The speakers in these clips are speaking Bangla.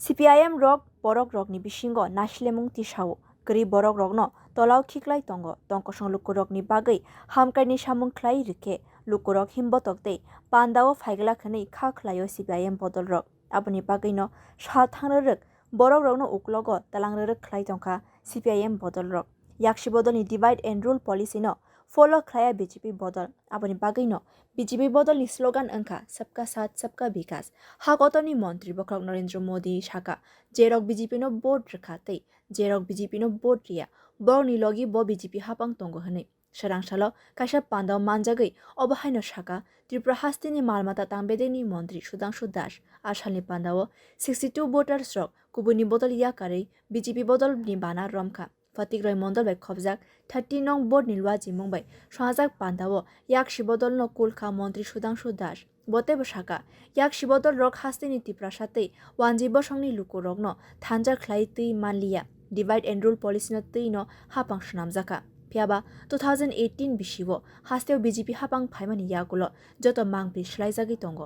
CPIM rok borok rokni bisingo naslemung tisao gri borok rokno tolau khiklai tongkosong lukurokni bagai hamkaini samung khlai rike lukurok himbotok tei pandao faigla khani kha khlaio CPIM bodol rok aboni bagai no sha thangrek borok rokno uklogo talangrek khlai tongkha CPIM bodol rok yakshi bodolni divide and rule policy no follow khlaya BJP bodol aboni bagai no BJP bodol ni slogan angka sabka साथ सबका विकास हागतनी मंत्री बखरक नरेंद्र मोदी शाखा जेरक BJP no बोर्ड रखाते जेरक BJP no बोर्ड रिया बरनि लगी ब BJP हापांग तंगो हने सरांसालो काशा पांदाव मानजागै अबहायनो शाखा त्रिपुरा हास्तिनि मालमाता तांबेदेनि मंत्री सुधांशु दास आसालनि पांदाव 62 वोटार्स रक कुबुनि बदल याकारै BJP बदल नि बाना रमखा फतिग्रय मंडल बाय खबजाक 30 नং बोर्ड निर्वाची मुंबई सहाजाक पांदाव याक्षी बदल न कुलखा मंत्री सुधांशु दास बतेब शाखा याक्षी बदल रक हास्तिनि त्रिपुरा साथै वानजि बसंनि लुको रगन थांजा ख्लाइ तै मानलिया डिवाइड एंड रूल पॉलिसी न तै न हापां सुनामजाका फियाबा 2018 बिसिव हास्तेव BJP हापां फाइमानि यागुलो যত মাংপি স্লাইজাগি তঙ্গ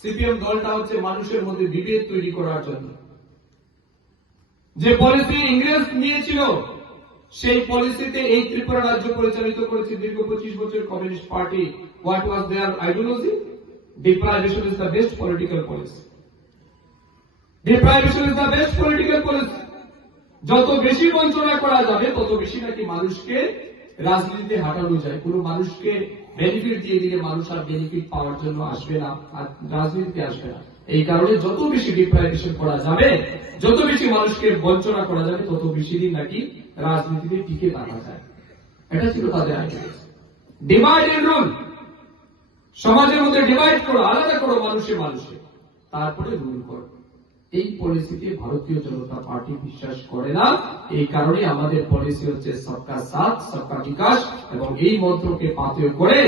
সিপিএম দলটা হচ্ছে মানুষের মধ্যে বিভেদ তৈরি করার জন্য যে পলিসি ইংরেজ নিয়েছিল সেই পলিসিতে এই ত্রিপুরা রাজ্য পরিচালিত করেছে দীর্ঘ 25 বছর communist party what was their ideology deprivation is the best political policy deprivation is the best political policy যত বেশি বঞ্চনা করা যাবে তত বেশি নাকি মানুষকে রাজনীতিতে হাঁটানো যায় কোনো মানুষকে বেনিফিট দিয়ে দিলে মানুষ আর বেনিফিট পাওয়ার জন্য আসবে না আর রাজনীতিতে আসবে না এই কারণে যত বেশি ডিপ্রাইভেশন করা যাবে যত বেশি মানুষকে বঞ্চনা করা যাবে তত বেশি দিন নাকি রাজনীতিতে টিকে থাকা যায় এটা ছিল তাদের আইডিয়া ডিভাইড এন্ড রুল সমাজের মধ্যে ডিভাইড করো আলাদা করো মানুষে তারপরে রুল করো এই পলিসিতে ভারতীয় জনতা পার্টি বিশ্বাস করে না এই কারণে আমাদের পলিসি হচ্ছে সবকা সাথ সবকা বিকাশ এবং এই মন্ত্রকে পাথেয় করে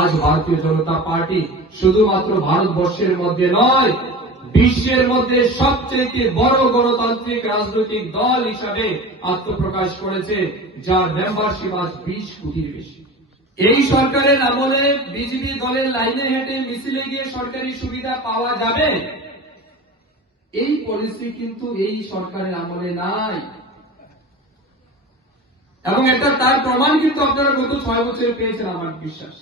আজ ভারতীয় জনতা পার্টি শুধুমাত্র ভারতবর্ষের মধ্যে নয় বিশ্বের মধ্যে সবচেয়ে বড় গণতান্ত্রিক রাজনৈতিক দল হিসাবে আত্মপ্রকাশ করেছে যার মেম্বারশিপ আজ 20 কোটির বেশি এই সরকারের আমলে বিজেপি দলের লাইনে হেঁটে মিছিলে গিয়ে সরকারি সুবিধা পাওয়া যাবে এই পলিসি কিন্তু এই সরকারের আমলে নাই এবং এটা তার প্রমাণ কিন্তু আপনারা গত 6 বছরে পেয়েছেন আমার বিশ্বাস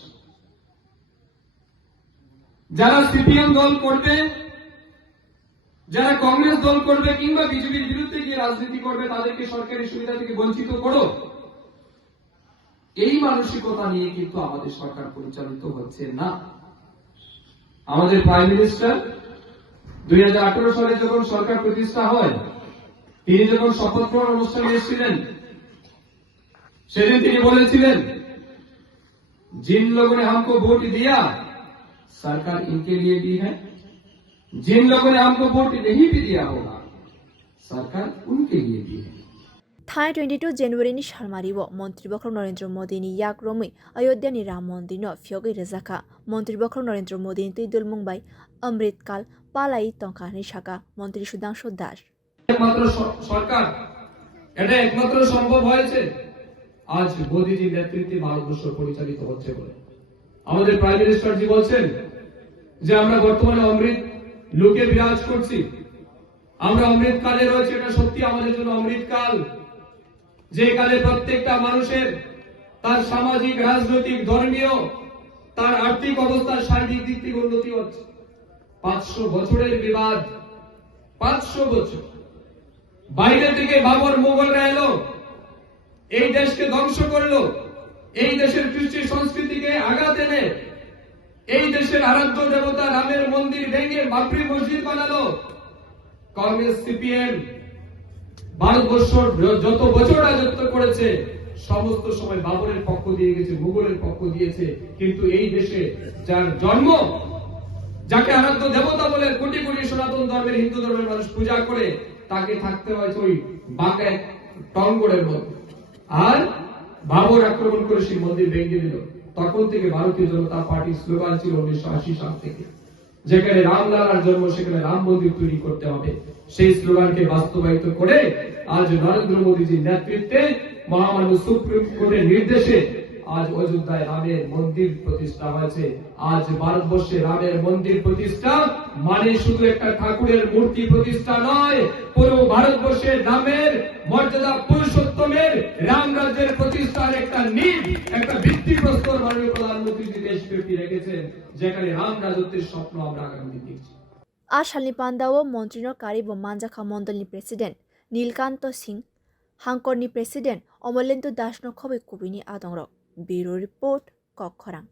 যারা সিপিএম দল করবে যারা কংগ্রেস দল করবে কিংবা বিজেপির বিরুদ্ধে গিয়ে রাজনীতি করবে তাদেরকে সরকারি সুবিধা থেকে বঞ্চিত করো এই মানসিকতা নিয়ে কিন্তু আমাদের সরকার পরিচালিত হচ্ছে না আমাদের প্রাইম মিনিস্টার 2018 সালে যখন সরকার প্রতিষ্ঠা হয় তিনি যখন শপথ গ্রহণ অনুষ্ঠানে এসেছিলেন সেদিন তিনি বলেছিলেন जिन लोगों ने हमको वोट दिया सरकार इनके लिए भी है जिन लोगों ने हमको वोट नहीं भी दिया होगा सरकार उनके लिए भी है थाई 22 जनवरी सालमारिव मंत्री बखर नरेंद्र मोदी याक्रमै अयोध्या राम मंदिर न फियोगै रजाखा मंत्री बखर नरेंद्र मोदी तैदुल मुंबई अमृतकाल पालाई तंकानि शाखा मंत्री सुधांशु दास একমাত্র সরকার এটা একমাত্র সম্ভব হয়েছে আজ মোদিজির নেতৃত্বে ভারতবর্ষ পরিচালিত হচ্ছে বলে আমাদের প্রাইম মিনিস্টার জি বলছেন যে আমরা বর্তমানে অমৃত লোকে বিরাজ করছি আমরা অমৃতকালে রয়েছে এটা সত্যি আমাদের জন্য অমৃতকাল যে কালে প্রত্যেকটা মানুষের তার সামাজিক রাজনৈতিক ধর্মীয় তার আর্থিক অবস্থার সার্বিক দিক থেকে উন্নতি হচ্ছে 500 বছরের বিবাদ 500 বছর বাইরে থেকে বাবর মোগলরা এলো এই দেশকে ধ্বংস করলো এই দেশের কৃষ্টি সংস্কৃতিকে আঘাত এনে এই দেশের আরাধ্য দেবতা রামের মন্দির ভেঙে বাবরি মসজিদ বানালো কংগ্রেস সিপিএম ভারতবর্ষ যত বছর রাজত্ব করেছে সমস্ত সময় বাবরের পক্ষ দিয়ে গেছে মুঘলের পক্ষ দিয়েছে কিন্তু এই দেশে যার জন্ম যাকে আরাধ্য দেবতা বলে কোটি কোটি সনাতন ধর্মের হিন্দু ধর্মের মানুষ পূজা করে তাকে থাকতে হয় ওই বাঁকা টঙ্গরের মধ্যে আর বাবর আক্রমণ করে সেই মন্দির ভেঙে দিল তখন থেকে ভারতীয় জনতা পার্টির স্লোগান ছিল 1980 সাল থেকে যেখানে রামলালার জন্ম সেখানে রাম মন্দির তৈরি করতে হবে সেই স্লোগানকে বাস্তবায়িত করে আজ নরেন্দ্র মোদীজির নেতৃত্বে মহামান্য সুপ্রিম কোর্টের নির্দেশে আজ অযোধ্যায় রামের মন্দির প্রতিষ্ঠা হয়েছে। আজ ভারতবর্ষে রামের মন্দির প্রতিষ্ঠা মানে শুধু একটা ঠাকুরের মূর্তি প্রতিষ্ঠা নয়, পুরো ভারতবর্ষে রামের মর্যাদা পুরুষোত্তমের রাম রাজ্যের প্রতিষ্ঠার একটা নীল, একটা ভিত্তিপ্রস্তর মাননীয় প্রধানমন্ত্রী দেশব্যাপী রেখেছেন, যেখানে রাম রাজত্বের স্বপ্ন আমরা আগামী দিন দেখছি। Ashalni Pandao Montrino Karibo Manjaka Mondolni President Nilkanto Singh Hangkorni President Omolento Dashno Khobe Kubini Adongrok Bureau Report Kokkorang